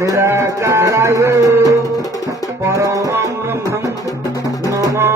निराकाराय परमं ब्रह्मं नमो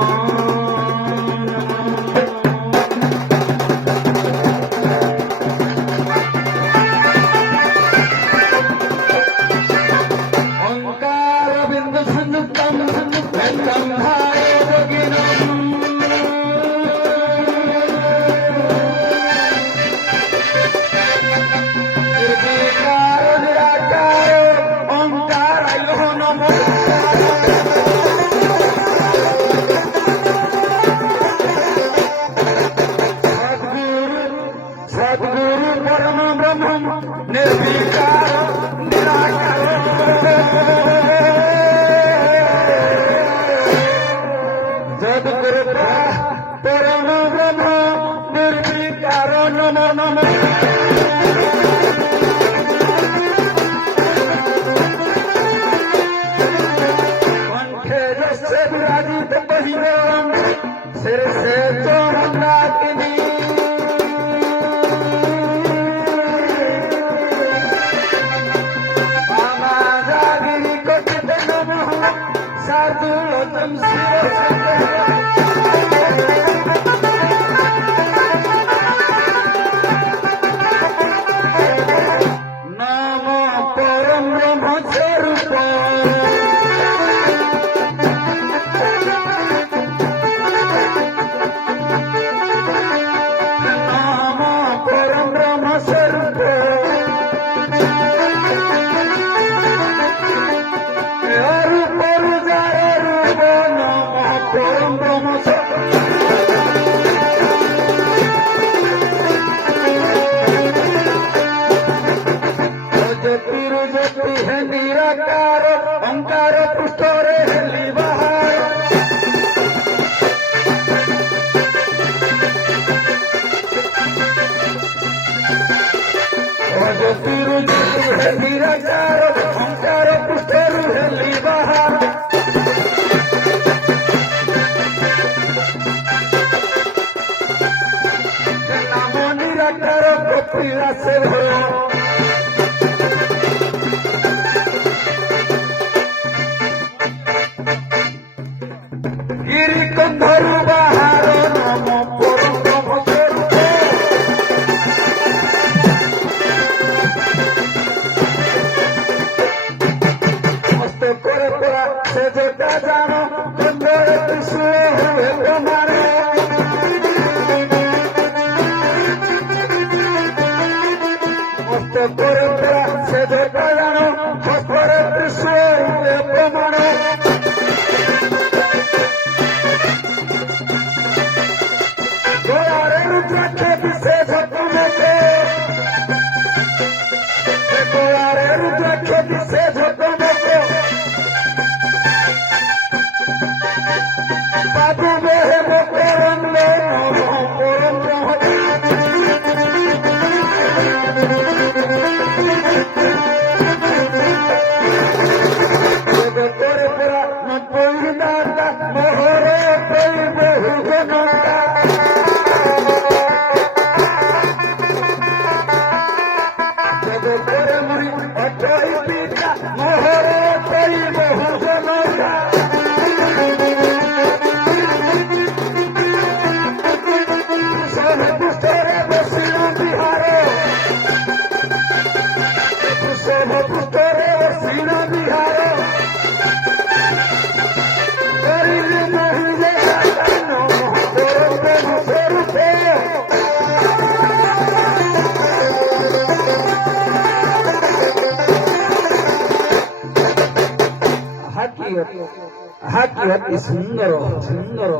अति सुंदर सुंदर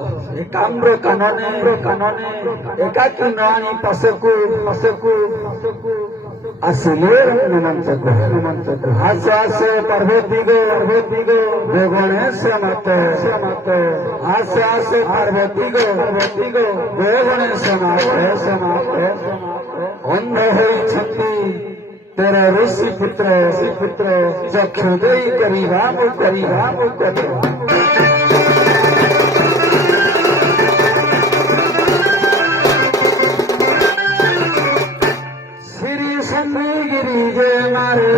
एकाम्र कानने एकाकी नानी पसकु आसिले नमंतक हास्य हास्य पार्वती गो गणेश मत हास्य हास्य पार्वती गो गणेश मत अंध होइछन्ति तेरा ऋषि पुत्र चक्षुदयी करी राम श्री संगी गिरी जय मारे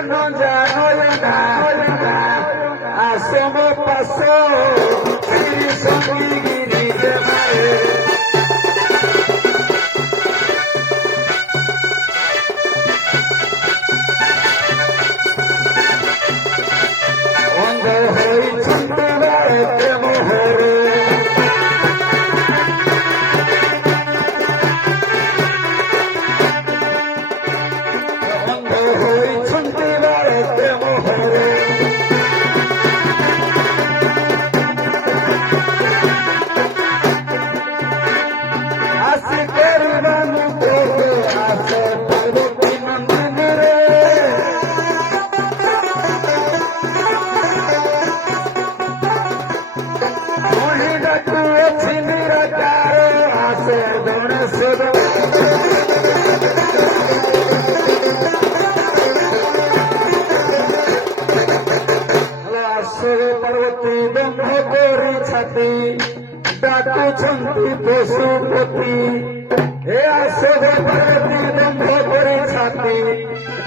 no জানো না আসম পাশ শ্রী সঙ্গী মারে অন্ধ হয়েছেন প্রেম হরে অন্ধ হয়েছেন প্রেম হরে আসি করবানু তোকে আসে পার্বতী নন্দিনীরে মহিলাটু অছি নিরাকারে আসে গণেশ আসরে পার্বতী বন্ধ করি ছাতি ডাকুছন্তি পশুপতি হে আসরে পার্বতী বন্ধ করি ছাতি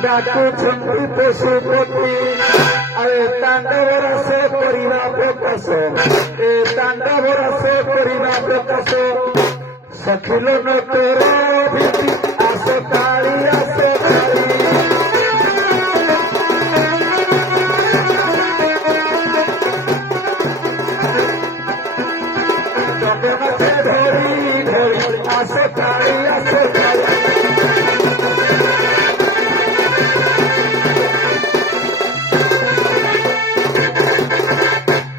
ডাকুছন্তি পশুপতি আরে তাণ্ডব রস করিবা প্রকাশ এ তাণ্ডব রস করিবা প্রকাশ সখিল নটর ভীতি আস কালী আস কালী জগন্নাথে ধরি ধরি আস কালী আস কালী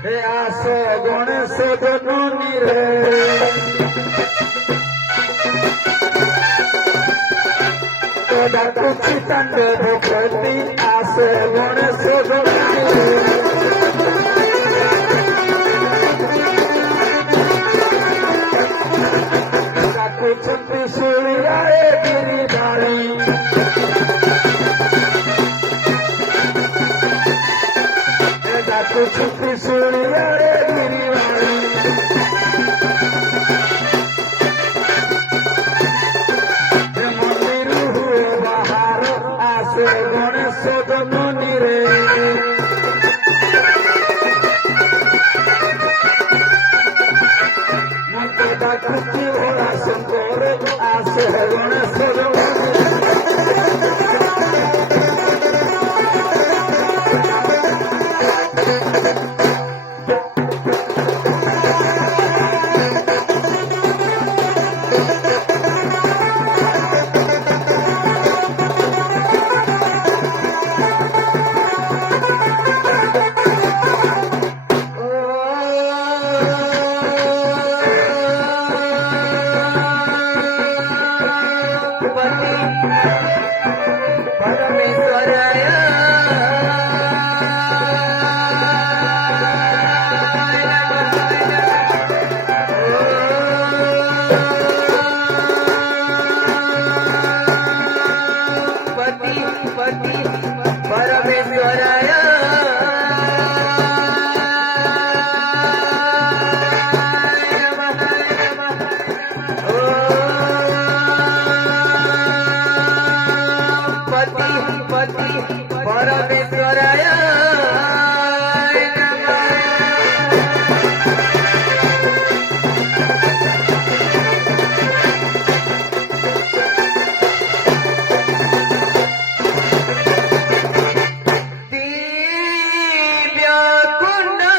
হে আস গণেশ জননী রে ডাকুছি তাণ্ডব প্রতি আসে গণেশ জননী রে ডাকুছন্তি সূর্যায় গিরিধারী ডাকুছন্তি সূর্যায় গিরিধারী মন্দির হুয়ে বাহার আসে গণেশ জননী রে মন্ত্র ডাকুছি ভোলা শঙ্কর আসে গণেশ জননী परमेश्वराय पति पति परमेश्वराय पति पति परमेश्वराय दिव्य कुंडला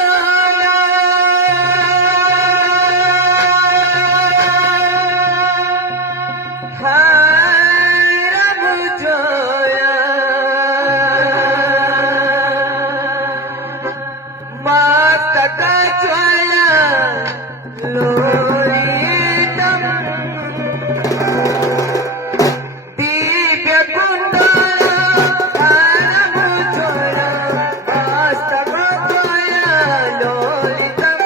मस्तक ज्वाला लोहितम दिव्य कुंडला ज्वाला मस्तक ज्वाला लोहितम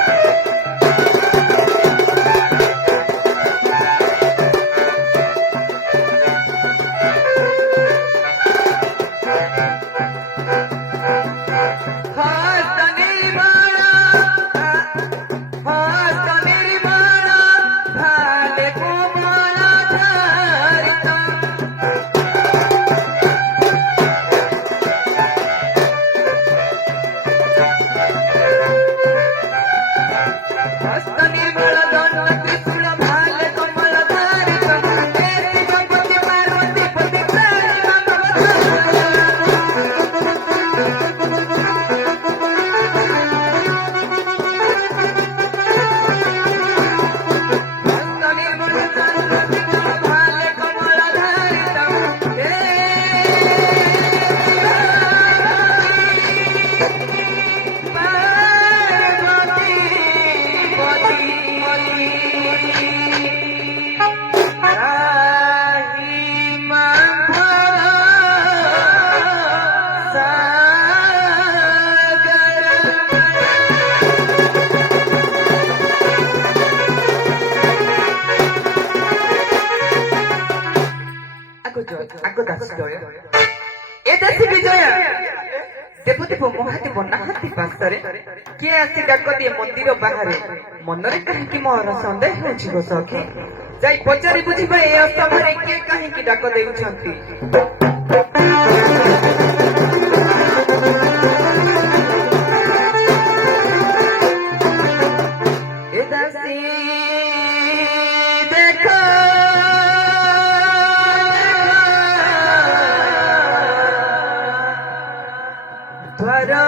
हस्त Nirmala Aku tak sedoyo. Eta si Bijoya. Deputy Mohati Bonahati Pasare. Kiଏ ଆସି ଡାକ ଦିଏ ମନ୍ଦିର ବାହାରେ ମନରେ କାହିଁକି ମୋର ସନ୍ଦେହ ହେଉଛି ଗୋ ସଖୀ ଯାଇ ପଚାରି ବୁଝିବା ଏ ଅସମୟରେ କିଏ କାହିଁକି ଡାକ ଦେଉଛନ୍ତି ଏ ଦାସୀ ଦେଖ ध्वरा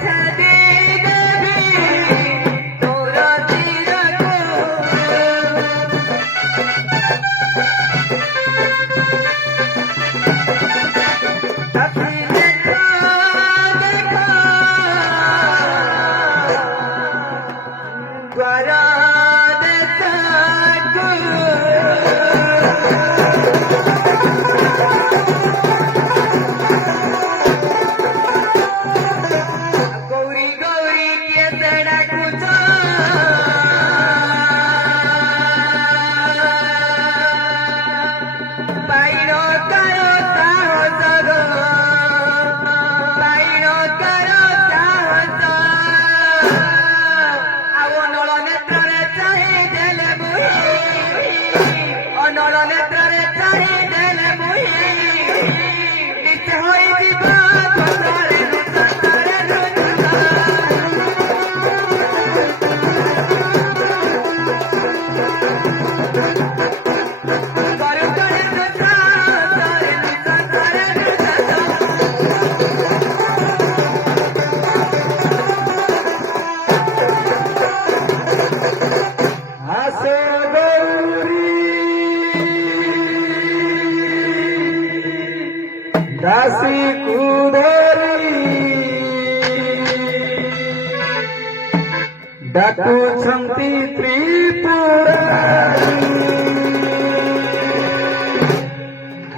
Teddy! ଡାକୁଛନ୍ତି ତ୍ରିପୁରାରୀ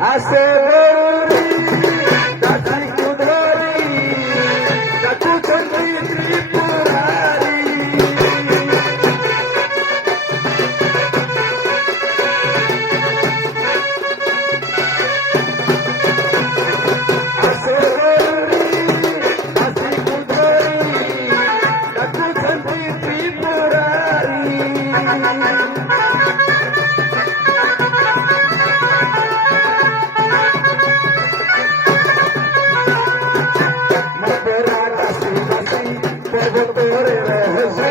ଆସେ ଗୌରୀ ଦାସୀକୁ ଧରି ଡାକୁଛନ୍ତି ତ୍ରିପୁରାରୀ ଆସେ ଗୌରୀ ଦାସୀକୁ ଧରି ଡାକୁଛନ୍ତି ତ୍ରିପୁରାରୀ ମକରା ଦାସୀ ଦାସୀ ପର୍ବତରେ ରହସି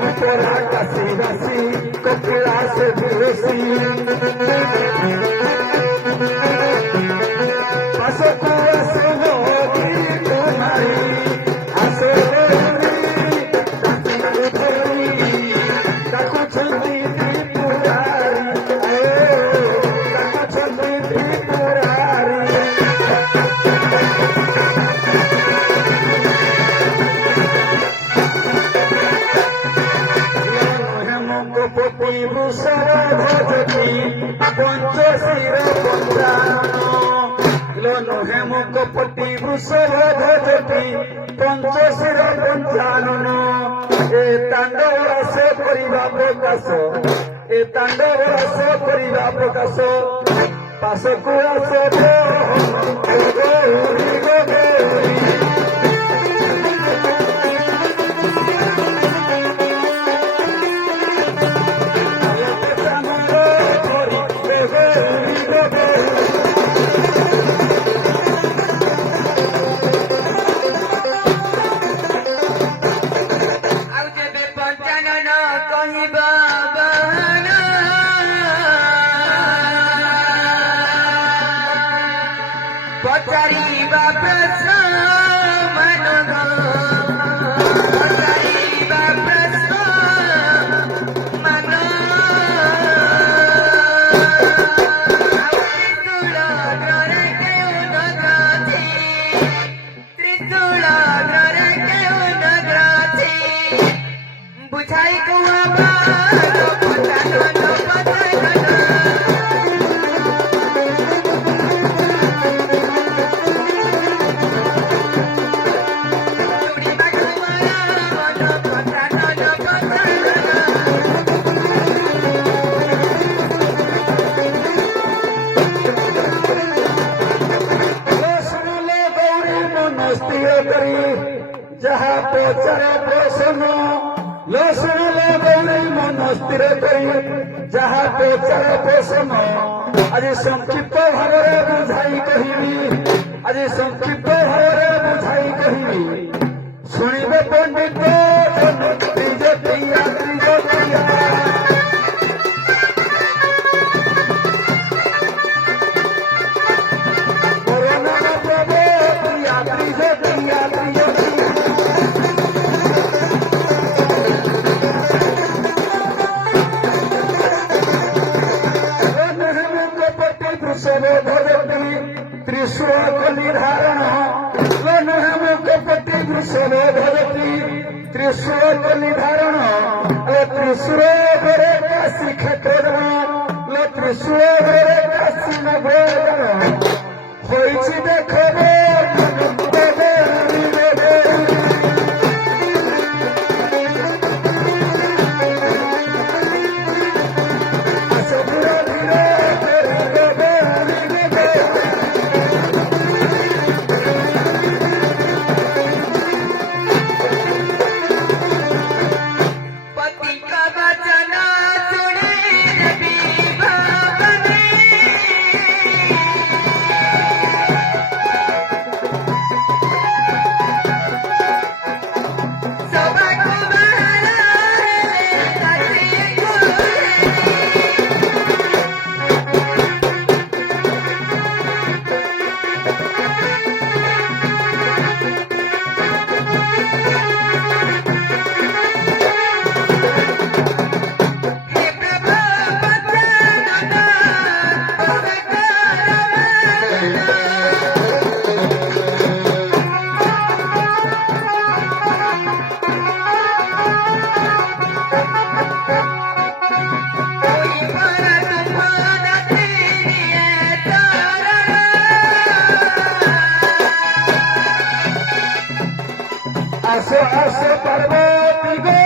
ମକରା ଦାସୀ ଦାସୀ କପିଳାସ ବିରସି ପାଶକୁ ଆସେ ମୋରି କୁମାରୀ ଆସେ ଗୌରୀ ଦାସୀକୁ ଧରି ଡାକୁଛନ୍ତି ତ୍ରିପୁରାରୀ ଡାକୁଛନ୍ତି ତ୍ରିପୁରାରୀ ହେମକୋପତି ବୃଷର ଭଜତି ପଞ୍ଚଶିର ପଞ୍ଚାନନ ହେମକୋପତି ବୃଷର ଭଜତି ପଞ୍ଚଶିର ପଞ୍ଚାନନ ଏ ତାଣ୍ଡବ ରାସ କରିବା ପ୍ରକାଶ ଏ ତାଣ୍ଡବ ରାସ କରିବା ପ୍ରକାଶ ପାଶକୁ ଆସ ଗୌରୀ ଗୌରୀ ଆଉ ଯେବେ ପଞ୍ଚାନନ କହିବା ବାହାନା ପଚାରିବା ପ୍ରଶ୍ନ ମାନ ପଚାରିବା ପ୍ରଶ୍ନ ମାନ ଆଉ ତ୍ରିଶୂଳରେ କେଉଁ ନଗ୍ରଛି ତ୍ରିଶୂଳରେ କେଉଁ ନଗ୍ରଛି ବୁଝାଇ କୁଆ ପଚାନନ ପଚାନନ ଶୁଣିଲେ ଗୌରୀ ମନ ସ୍ଥିର କରି ଯାହା ପଚାରେ ପ୍ରଶ୍ନ लो ଶୁଣିଲେ ଗୌରୀ ମନ ସ୍ଥିର କରି ଯାହା ପଚାରେ ପ୍ରଶ୍ନ ଆଜି ସଂକ୍ଷିପ୍ତ ଭାବରେ ବୁଝାଇ କହିବି ଆଜି ସଂକ୍ଷିପ୍ତ ଭାବରେ ବୁଝାଇ କହିବି ଶୁଣିବେ ପଣ୍ଡିତ ତ୍ରିଜଟିଆ ତ୍ରିଜଟିଆ ତ୍ରିଶୂଳ କଲି ଧାରଣ ଲୋ ହେମକପତି ବୃଷଭ ଧରତି ତ୍ରିଶୂଳ କଲି ଧାରଣ ତ୍ରିଶୂଳ ଘରେ କାଶୀ କ୍ଷେତ୍ର ଲୋ ତ୍ରିଶୂଳ ଘରେ କାଶୀ ନଗର ହୋଇଛି ଦେଖ पति का वचन सुने नबी बाबा ने आसो आसो पार्वती गो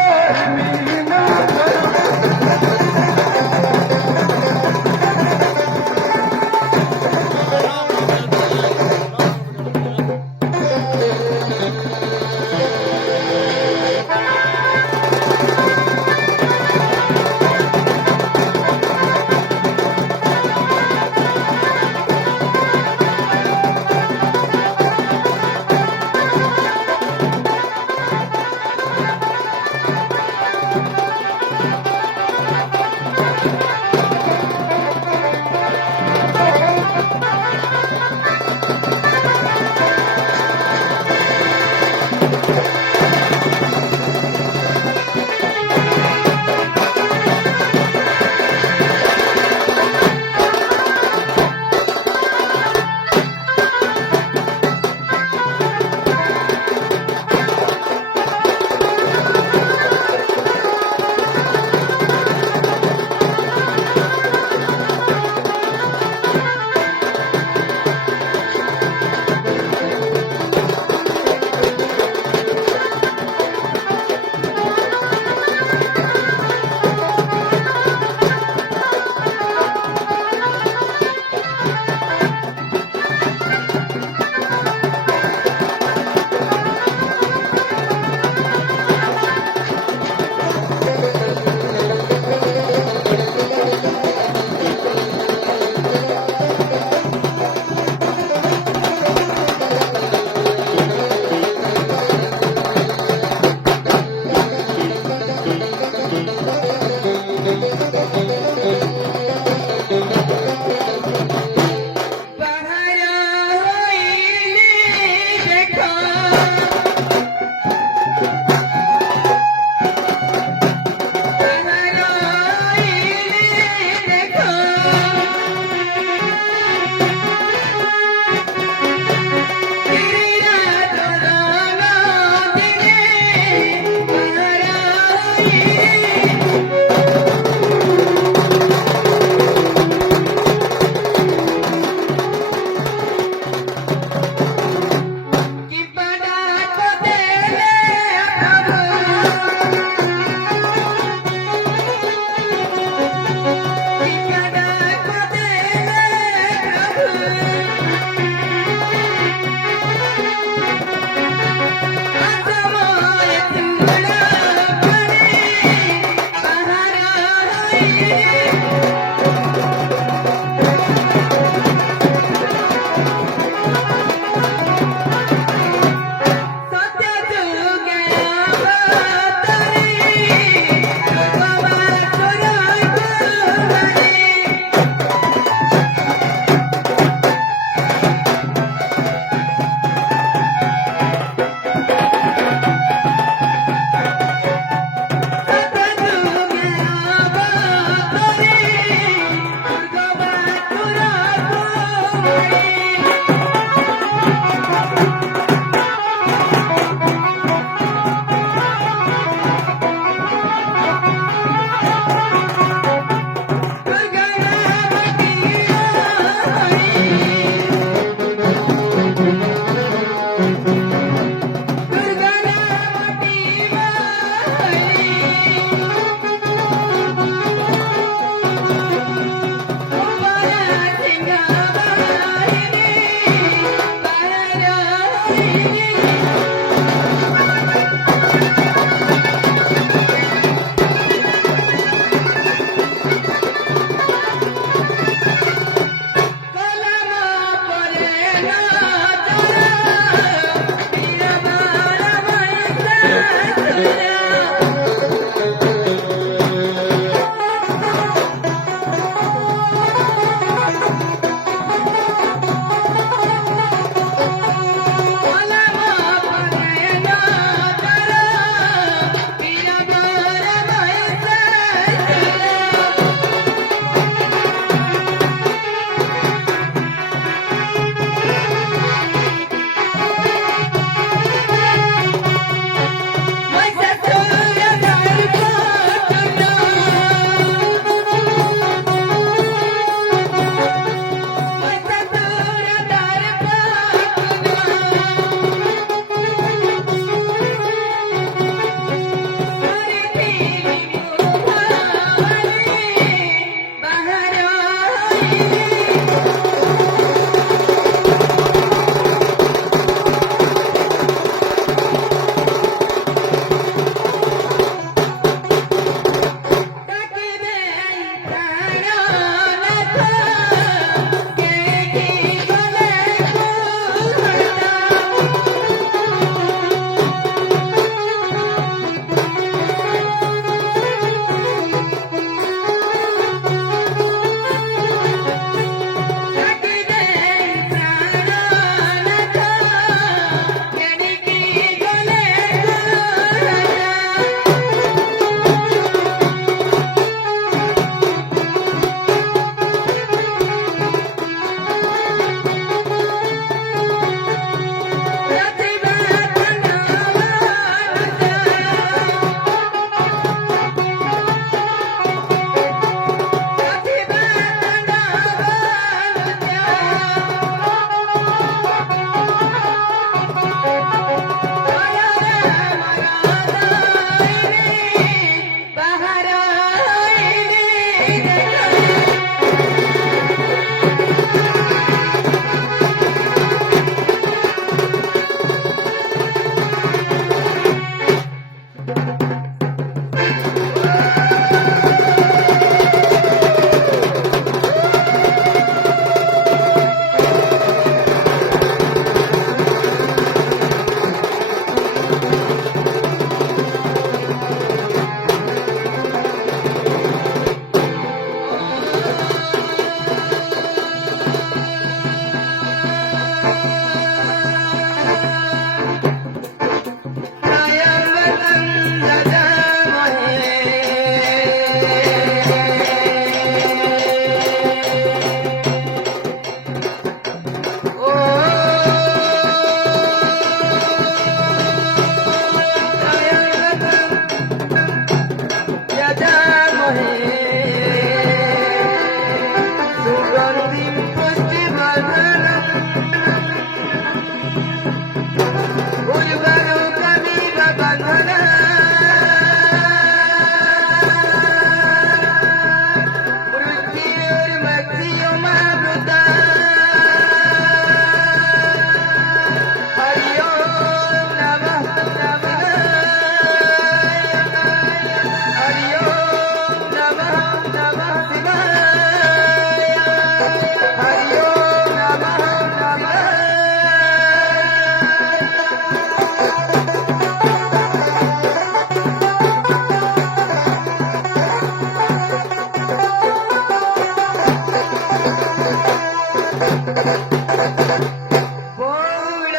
फूल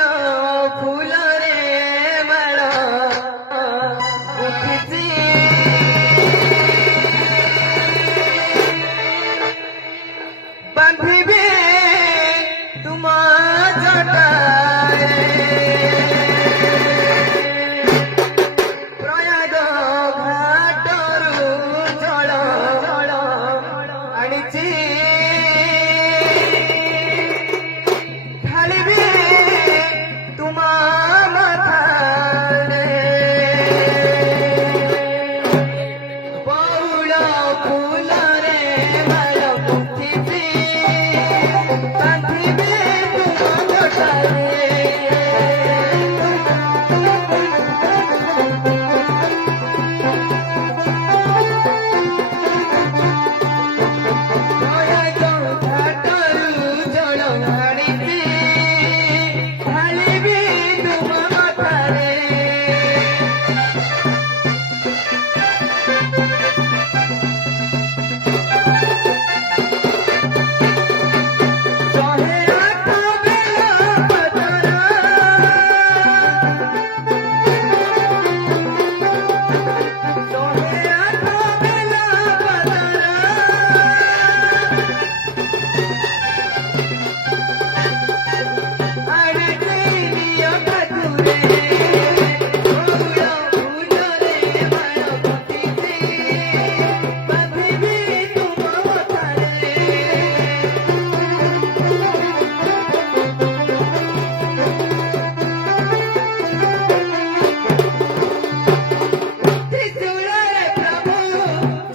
फूल रे मला उठीची बांधिबे तुमा जटाए प्रयाग घाटरू जळ आणिची ढालिबे तुमा माथारे बौळ फूल रे मला मुठीची बांधिबे तुमा जटाए प्रयाग घाटरू जळ आणिची ढालिबे तुमा माथारे ଶହେ ଆଠ ବେଳ ପତର ଶହେ ଆଠ ବେଳ ପତର ଆଡ଼େ ଦିଅ କାଠୁରେ ଫୁଲ ଫୁଲରେ ମାଳ ପତିଛି ବାନ୍ଧିବି ତୁମ ମଥାରେ ତ୍ରିଶୂଳରେ ପ୍ରଭୁ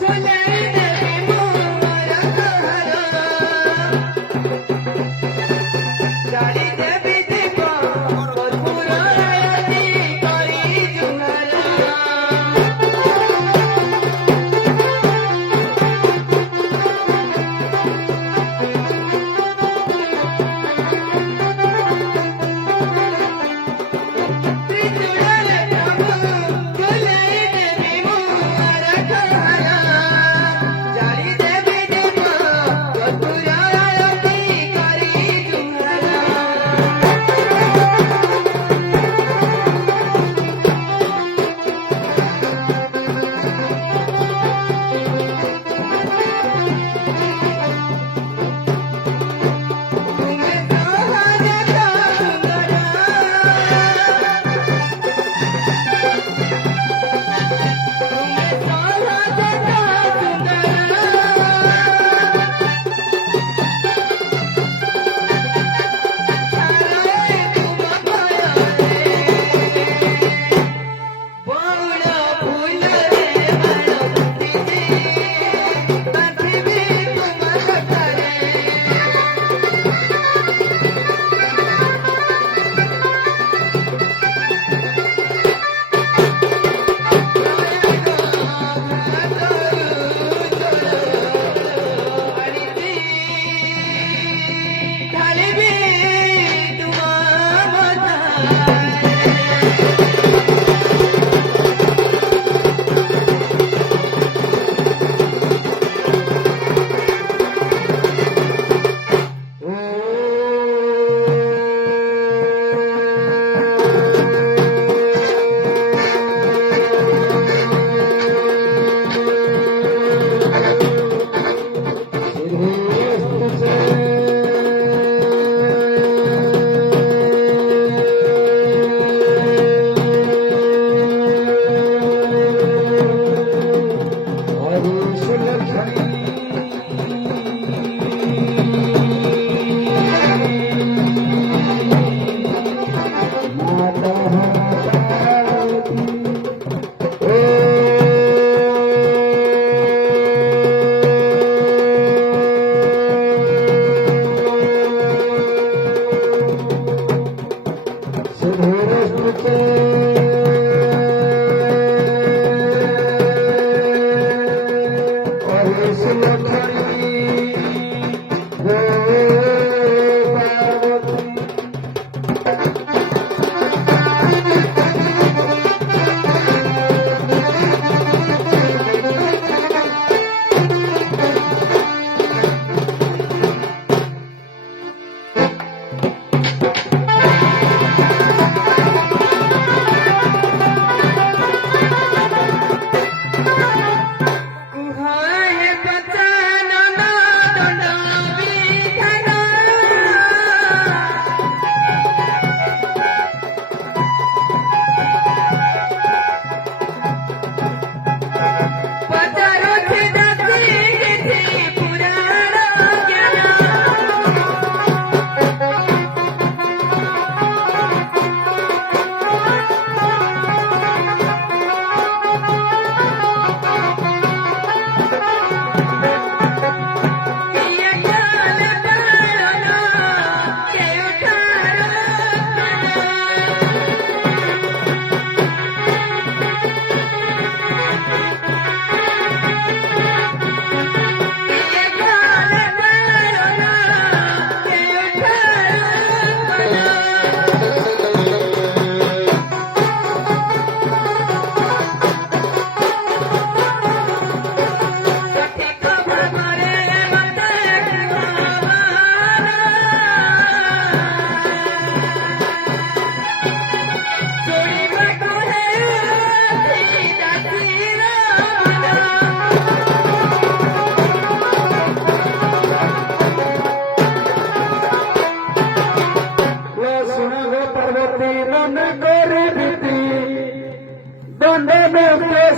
ଝୁଲାଇ ଦେବି ମୋର କହାର ଜାଳି ଦେବି ଦୀପ କର୍ପୂର ଆଳତି କରି ଜୁହାର ତ୍ରିଶୂଳରେ ପ୍ରଭୁ ଝୁଲାଇ ଦେବି ମୋର କହାର ଜାଳି ଦେବି ଦୀପ କର୍ପୂର ଆଳତି କରି ଜୁହାର ତୁମେ ସହଜ ସୁନ୍ଦର ତୁମେ ସହଜ ବଉଳ ଫୁଲରେ ମାଳ ଗୁନ୍ଥିଛି ବାନ୍ଧିବି ତୁମ କଥାରେ ढालिबे तुमा मथारे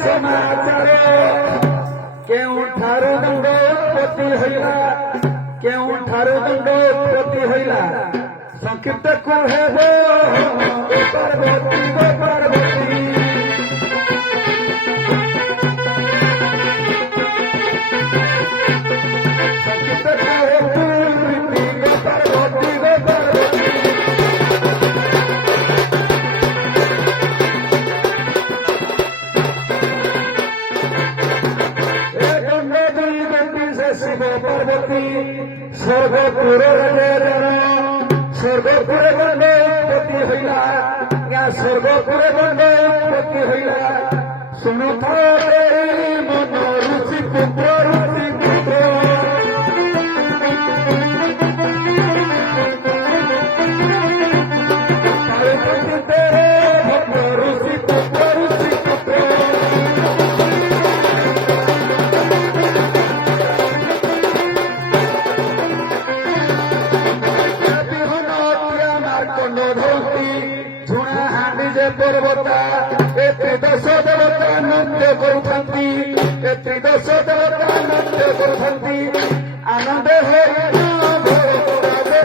समाचार केउठारु दंड उत्पत्ति हईला केउठारु दंड उत्पत्ति हईला संक्षिप्त कहेब पार्वती गो पार्वती संक्षिप्त कहेब गो पार्वती गो पार्वती शिव पार्वती स्वर्गपुर स्वर्गपुर गंडे पति हईला या स्वर्गपुर गंडे पति हईला सुनो थारे मन ऋषि पुत्र ऋषि पुत्र पार्वती तेरे भक्त ऋषि पुत्र ऋषि पुत्र ଝୁଣା ହାଣ୍ଡି ଯେ ପର୍ବତା ଏ ତ୍ରିଦଶ ଦେବତା ନୃତ୍ୟ କରୁଛନ୍ତି ଏ ତ୍ରିଦଶ ଦେବତା ନୃତ୍ୟ କରୁଛନ୍ତି ଆନନ୍ଦ ହୋଇ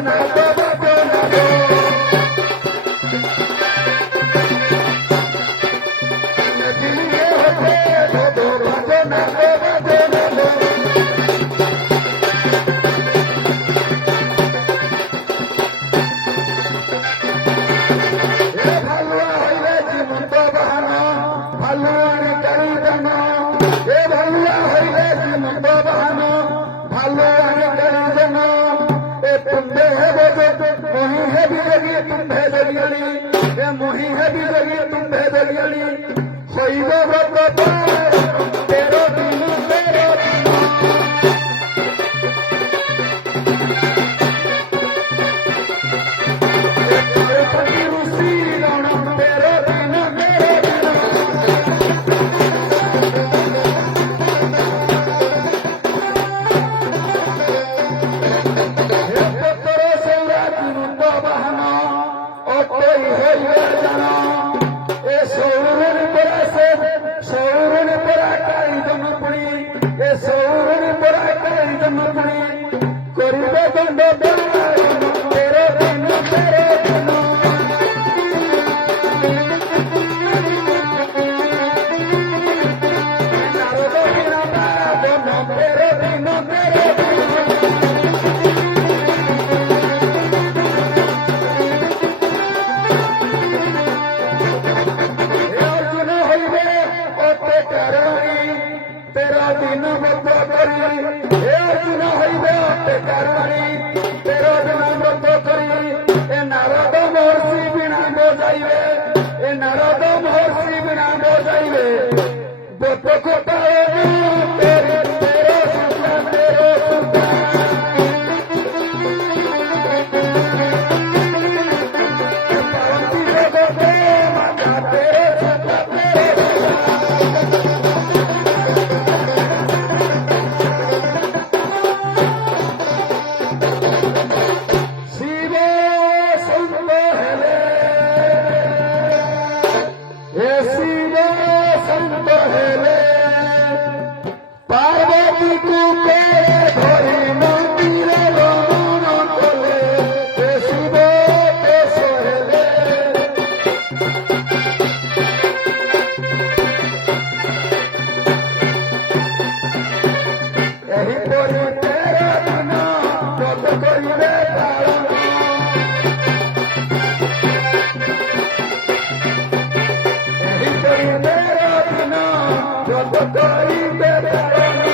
ନାଦ ବାଜ मोही है भी लगी तुम भेदलियली शहीद व्रत तेरो दिन तेरो पार्वती ऋषि गण तेरो दिन तेरो दिन सौरा नंद वाहन অতই হইবে জানো এ সৌরুনি পরা সে সৌরুনি পরা কাই জনপুরি এ সৌরুনি পরা কাই জনপুরি করিবে দণ্ড তেরে দিন তেরে দিন নারদ বিনা তেরে দিন তেরে দিন तेरा दिन व्रत करी हे अर्जुन हईबे अत्याचारी तेरा दिन व्रत करी ए नारद महर्षि बिना बजाइबे ए नारद महर्षि बिना बजाइबे व्रत कोटा तेरे तेरो सुता तेरो सुता पार्वती जगते माता तेरे सुता तेरे पार्वती को धरी मंदिर रमण कले शिव सोहेले एहीपरि तेरा दिन व्रत करिबे पालन एहीपरि तेरा दिन व्रत करिबे पालन